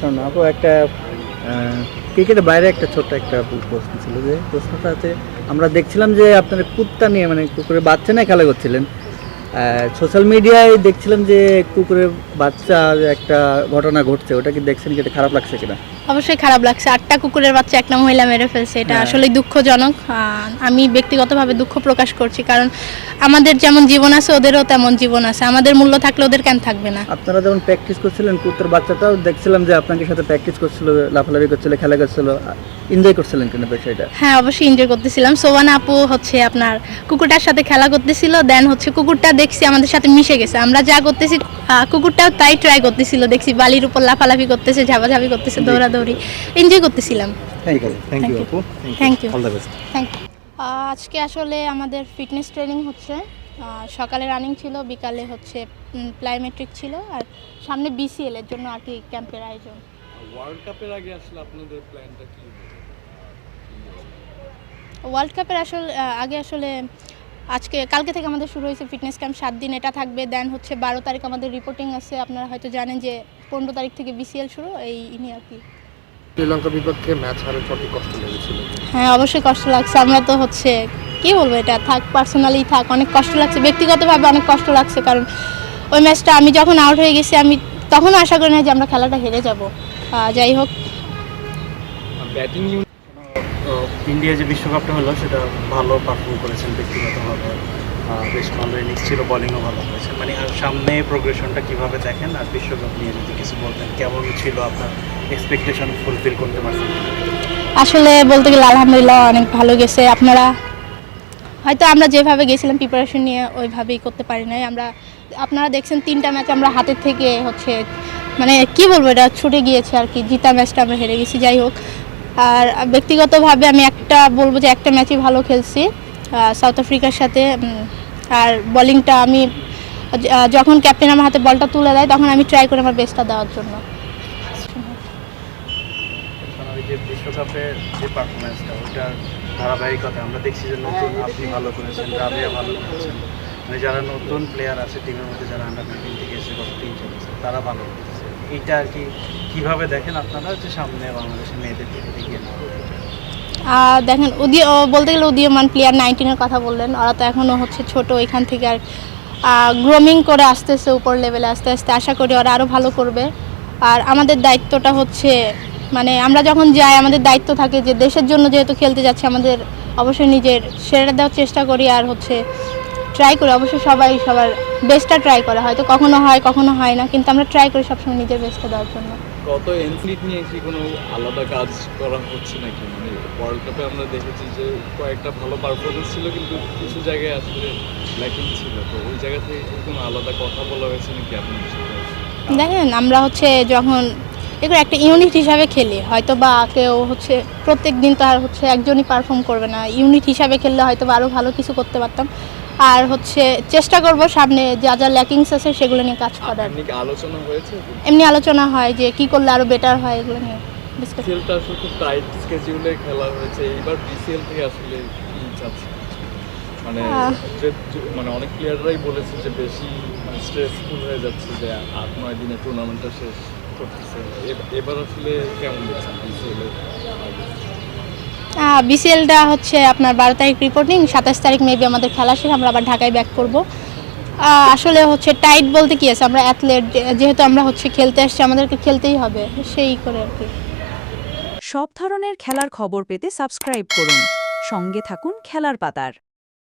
প্রশ্ন না, আপু, একটা ক্রিকেটের বাইরে একটা ছোট্ট একটা প্রশ্ন ছিল যে, প্রশ্নটা আছে আমরা দেখছিলাম যে আপনার কুত্তা নিয়ে মানে কুকুরের বাচ্চা নিয়ে খেলা করছিলেন। সোশ্যাল মিডিয়ায় দেখছিলাম যে কুকুরের বাচ্চা একটা ঘটনা ঘটছে, ওটা কি দেখছেন কি? এটা খারাপ লাগছে কিনা? অবশ্যই খারাপ লাগছে। আটটা কুকুরের বাচ্চা একটা মহিলা মেরে ফেলছে। এটা হ্যাঁ। আসলে দুঃখজনক। আমি ব্যক্তিগতভাবে দুঃখ প্রকাশ করছি। কারণ আমাদের যেমন জীবন আছে ওদেরও তেমন জীবন আছে। আমাদের মূল্য থাকলে ওদের কেন থাকবে না? আপনারা যেমন প্র্যাকটিস করছিলেন কুত্তার বাচ্চাটাও দেখছিলাম যে আপনাকে সাথে প্র্যাকটিস করছিল লাফালাফি করছিল খেলা করছিল। এনজয় করছিলেন কিনা বিষয়টা? হ্যাঁ অবশ্যই এনজয় করতেছিলাম। সোবানা আপু হচ্ছে আপনার কুকুরটার সাথে খেলা করতেছিল দেন হচ্ছে কুকুরটা দেখছি আমাদের সাথে মিশে গেছে। আমরা যা করতেছি কুকুরটাও তাই ট্রাই করতেছিল। দেখছি বালির উপর লাফালাফি করতেছে ঝাপাঝাপি করতেছে দৌড়াদৌড়ি এনজয় করতেছিলাম। Thank you Thank you. আপু। Thank you. All the best thank you আজকে আসলে আমাদের ফিটনেস ট্রেনিং হচ্ছে। সকালে রানিং ছিল বিকালে হচ্ছে প্লাইমেট্রিক ছিল আর সামনে বিসিএল এর জন্য আর কি ক্যাম্পের আয়োজন। ওয়ার্ল্ড কাপের আগে আসলে আপনাদের প্ল্যানটা কি? ওয়ার্ল্ড কাপের আসলে আগে আসলে আজকে কালকে থেকে আমাদের শুরু হয়েছে ফিটনেস ক্যাম্প সাত দিন এটা থাকবে দেন হচ্ছে বারো তারিখ আমাদের রিপোর্টিং আছে। আপনারা হয়তো জানেন যে পনেরো তারিখ থেকে বিসিএল শুরু এই নিয়ে আর কি শ্রীলঙ্কা বিপক্ষে ম্যাচ হারের পর কি কষ্ট লেগেছিল? হ্যাঁ অবশ্যই কষ্ট লাগছে। আমরা তো হচ্ছে কি বলব এটা? থাক পার্সোনালি থাক অনেক কষ্ট লাগছে। ব্যক্তিগতভাবে অনেক কষ্ট লাগছে কারণ ওই ম্যাচটা আমি যখন আউট হয়ে গেছি আমি তখনও আশা করি না যে আমরা খেলাটা হেরে যাব। যাই হোক। ব্যাটিং ইন্ডিয়া যে বিশ্বকাপটা হলো সেটা ভালো পারফর্ম করেছেন ব্যক্তিগতভাবে। বেশ ভালো ইনিংস ছিল বোলিংও ভালো করেছেন মানে আর সামনে প্রোগ্রেশনটা দেখেন? আর বিশ্বকাপ নিয়ে যদি কিছু বলতেন, কেমন ছিল আপনার এক্সপেকটেশন ফুলফিল করতে পারছেন? আসলে বলতে গেলে আলহামদুলিল্লাহ অনেক ভালো গেছে। আপনারা? হয়তো আমরা যেভাবে গেছিলাম প্রিপারেশন নিয়ে ওইভাবেই করতে পারি নাই। আমরা, আপনারা দেখছেন তিনটা ম্যাচ আমরা হাতের থেকে হচ্ছে মানে কি বলব, এটা ছুটে গিয়েছে আর কি। জিতা ম্যাচটা আমরা হেরে গেছি, যাই হোক। আর ব্যক্তিগতভাবে আমি একটা বলব যে একটা ম্যাচই ভালো খেলছি সাউথ আফ্রিকার সাথে আর বোলিংটা আমি যখন ক্যাপ্টেন আমার হাতে বলটা তুলে দেয় তখন আমি ট্রাই করি আমার বেস্টটা দেওয়ার জন্য। কারণ যে পারফরমেন্সটা ওইটার ধারাবাহিকতা আমরা দেখছি যে নতুন আপনি ভালো করেছেন রাবিয়া ভালো করেছেন। মানে যারা নতুন প্লেয়ার আছে টিমের মধ্যে যারা আন্ডার নাইনটিন থেকে এসে গত তিন চলেছে তারা ভালো করতেছে এইটা আর কি কীভাবে দেখেন আপনারা যে সামনে বাংলাদেশের মেয়েদের দিকে এগিয়ে নেওয়া? দেখেন, উদীয় বলতে গেলে উদীয়মান প্লেয়ার নাইনটিনের কথা বললেন। ওরা তো এখনও হচ্ছে ছোট ওইখান থেকে আর গ্রোমিং করে আস্তে আস্তে উপর লেভেলে আস্তে আস্তে। আশা করি ওরা আরও ভালো করবে। আর আমাদের দায়িত্বটা হচ্ছে মানে আমরা যখন যাই, আমাদের দায়িত্ব থাকে যে দেশের জন্য যেহেতু খেলতে যাচ্ছে, আমাদের অবশ্যই নিজের সেরা দেওয়ার চেষ্টা করি। আর হচ্ছে ট্রাই করি। অবশ্যই সবাই সবার বেস্টটা ট্রাই করে। হয়তো কখনো হয় কখনো হয় না কিন্তু আমরা ট্রাই করি সবসময় নিজের বেস্টটা দেওয়ার জন্য। কত এনফিনিট নিয়ে কি কোনো আলাদা কাজ করা হচ্ছে নাকি? মানে ওয়ার্ল্ড কাপে আমরা দেখেছি যে কয়েকটা ভালো পারফরমেন্স ছিল কিন্তু কিছু জায়গায় আসলে ল্যাকিং ছিল। তো ওই জায়গা থেকে কোনো আলাদা কথা বলা হয়েছে নাকি? আপনার সাথে দেখেন আমরা হচ্ছে যখন এগুলো একটা ইউনিট হিসাবে খেলি। হয়তো বা কেউ হচ্ছে প্রত্যেক দিন তো আর হচ্ছে একজনই পারফর্ম করবে না। ইউনিট হিসাবে খেললে হয়তো বা আরও ভালো কিছু করতে পারতাম। আর হচ্ছে চেষ্টা করব সামনে যা যা ল্যাকিংস আছে সেগুলো নিয়ে কাজ করার। এমনি আলোচনা হয়েছে? এমনি আলোচনা হয় যে কি করলে আরও বেটার হয় এগুলো নিয়ে ডিসকাস বিসিএলটা আসলে খুব টাইট স্কেজিউলে খেলা হয়েছে। এইবার বিসিএল থেকে আসলে কি চাচ্ছে মানে মানে অনেক প্লেয়াররাই বলেছে যে বেশি স্ট্রেসফুল হয়ে যাচ্ছে যে আট নয় দিনে টুর্নামেন্টটা শেষ। করতেছে এ- এবার আসলে কেমন দেখছেন বিসিএল বিসিএলটা হচ্ছে আপনার বারো তারিখ রিপোর্টিং সাতাশ তারিখ মেবি আমাদের খেলা শেষ আমরা আবার ঢাকায় ব্যাক করব। আসলে হচ্ছে টাইট বলতে কি আছে? আমরা অ্যাথলেট যেহেতু আমরা হচ্ছে খেলতে আসছি আমাদেরকে খেলতেই হবে সেই করে আর কি। সব ধরনের খেলার খবর পেতে সাবস্ক্রাইব করুন। সঙ্গে থাকুন খেলার পাতার।